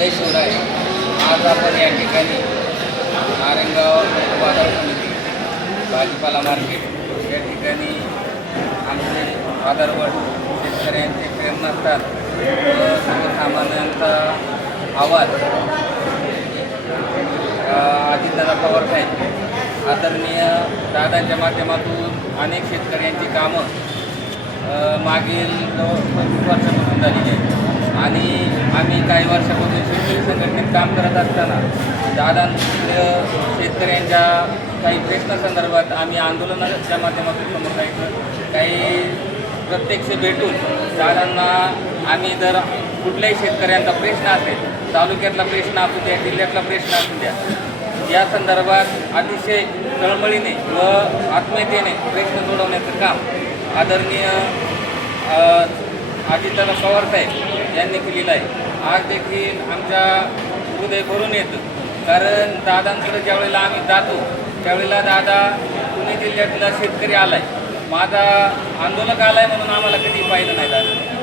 जय शिवराय आज आपण या ठिकाणी नारायणगाव बाजार समिती भाजीपाला मार्केट या ठिकाणी आमचे आधारवड शेतकऱ्यांचे प्रेरणास्थान व सर्वसामान्यांचा आवाज अजितदादा पवार साहेब आदरणीय दादांच्या माध्यमातून अनेक शेतकऱ्यांची कामं मागील पंचवीस वर्षापासून झालेली आहे आणि आम्ही काही वर्षापासून शेतकरी संघटनेत काम करत असताना दादांच्या शेतकऱ्यांच्या काही प्रश्नासंदर्भात आम्ही आंदोलनाच्या माध्यमातून समोर जायचं. काही प्रत्यक्ष भेटून दादांना आम्ही जर कुठल्याही शेतकऱ्यांचा प्रश्न असेल तालुक्यातला प्रश्न असू द्या जिल्ह्यातला प्रश्न असू द्या या संदर्भात अतिशय तळमळीने व आत्मीयतेने प्रश्न सोडवण्याचं काम आदरणीय अ, अजितदादा पवार साहेब यांनी केलेलं आहे. आज देखील आमच्या हृदय भरून येतं. कारण दादांकडे ज्यावेळेला आम्ही जातो त्यावेळेला दादा पुणे जिल्ह्यातला शेतकरी आलाय. माझा आंदोलक आलाय म्हणून आम्हाला कधी पाहिलं नाही दादा.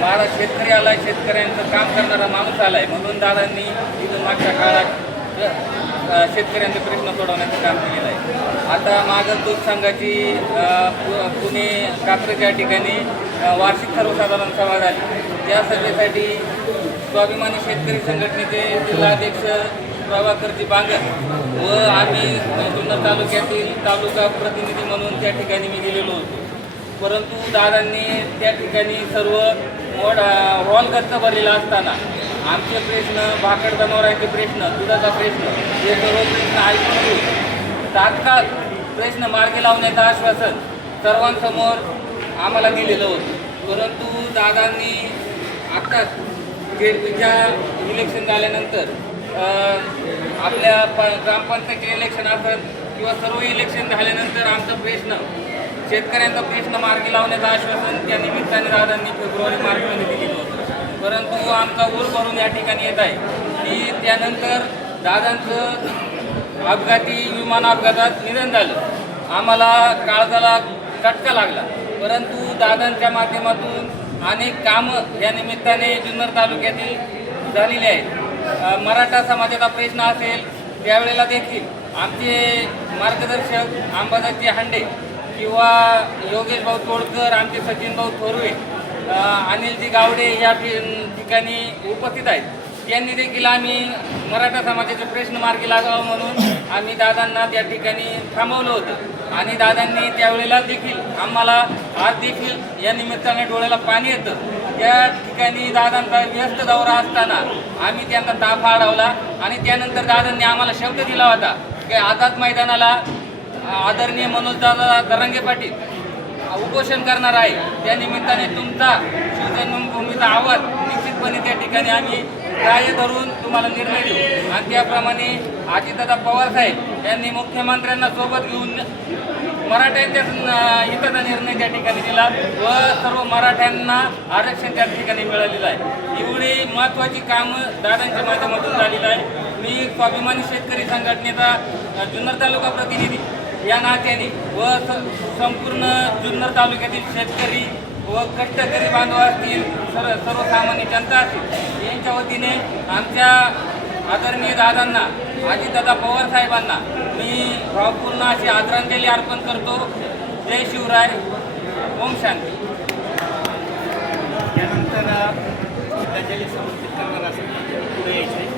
माझा शेतकरी आलाय शेतकऱ्यांचं काम करणारा माणूस आलाय म्हणून दादांनी इथून मागच्या काळात शेतकऱ्यांचे प्रश्न सोडवण्याचं काम केलेलं आहे. आता मागं दूध संघाची पु- पुणे कात्रज ठिकाणी वार्षिक सर्वसाधारण सभा झाली. त्या सभेसाठी स्वाभिमानी शेतकरी संघटनेचे जिल्हाध्यक्ष प्रभाकरजी बांगर व आम्ही जुन्नर तालुक्यातील तालुका प्रतिनिधी म्हणून त्या ठिकाणी मी गेलेलो होतो. परंतु दादांनी त्या ठिकाणी सर्व मोठ हॉल खर्च भरलेला असताना आमचे प्रश्न भाकड जनावरांचे प्रश्न दुधाचा प्रश्न हे सर्व प्रश्न ऐकून घेऊन तात्काळ प्रश्न मार्गी लावण्याचं आश्वासन सर्वांसमोर आम्हाला दिलेलं होतं. परंतु दादांनी आत्ताच जेडपीच्या इलेक्शन झाल्यानंतर आपल्या प ग्रामपंचायतचे इलेक्शन असत किंवा सर्व इलेक्शन झाल्यानंतर आमचा प्रश्न शेतकऱ्यांचा प्रश्न मार्गी लावण्याचं आश्वासन त्या निमित्ताने दादांनी फेब्रुवारी मार्चमध्ये दिलेलं होतं. परंतु तो आमचा ऊर भरून या ठिकाणी येत आहे. की त्यानंतर दादांचं अपघाती विमान अपघातात निधन झालं. आम्हाला काळजाला चटका लागला. परंतु दादांच्या माध्यमातून अनेक कामं या निमित्ताने जुन्नर तालुक्यातील झालेली आहेत. मराठा समाजाचा प्रश्न असेल त्यावेळेला देखील आमचे मार्गदर्शक अंबादासजी हांडे किंवा योगेश भाऊ तोडकर आमचे सचिन भाऊ थोरवे अनिलजी गावडे या ठिकाणी उपस्थित आहेत. यांनी देखील आम्ही मराठा समाजाचे प्रश्न मार्गी लागावं म्हणून आम्ही दादांना त्या ठिकाणी थांबवलं होतं. आणि दादांनी त्यावेळेला देखील आम्हाला आज देखील या निमित्ताने डोळ्याला पाणी येतं. त्या ठिकाणी दादांचा व्यस्त दौरा असताना आम्ही त्यांना ताफा अडवला आणि त्यानंतर दादांनी आम्हाला शब्द दिला होता की आझाद मैदानाला आदरणीय मनोजदादा दरंगे पाटील उपोषण करणार आहे. त्या निमित्ताने तुमचा शिवजन्मभूमीचा आवाज निश्चितपणे त्या ठिकाणी आम्ही ग्राह्य धरून तुम्हाला निर्णय देऊ. आणि त्याप्रमाणे अजितदादा पवार साहेब यांनी मुख्यमंत्र्यांना सोबत घेऊन मराठ्यांच्या हिताचा निर्णय त्या ठिकाणी दिला व सर्व मराठ्यांना आरक्षण त्या ठिकाणी मिळालेलं आहे. एवढी महत्त्वाची कामं दादांच्या माध्यमातून झालेलं आहे. मी स्वाभिमानी शेतकरी संघटनेचा जुन्नर तालुका प्रतिनिधी या नात्याने व संपूर्ण जुन्नर तालुक्यातील शेतकरी व कष्टकरी बांधव असतील सर्व सर्वसामान्य जनता असतील यांच्या वतीने आमच्या आदरणीय दादांना आजीदादा पवार साहेबांना मी भावपूर्ण अशी आदरांजली अर्पण करतो. जय शिवराय. ओम शांती. त्यानंतर श्रद्धांजली समर्पित करणार असेल पुढे यायचे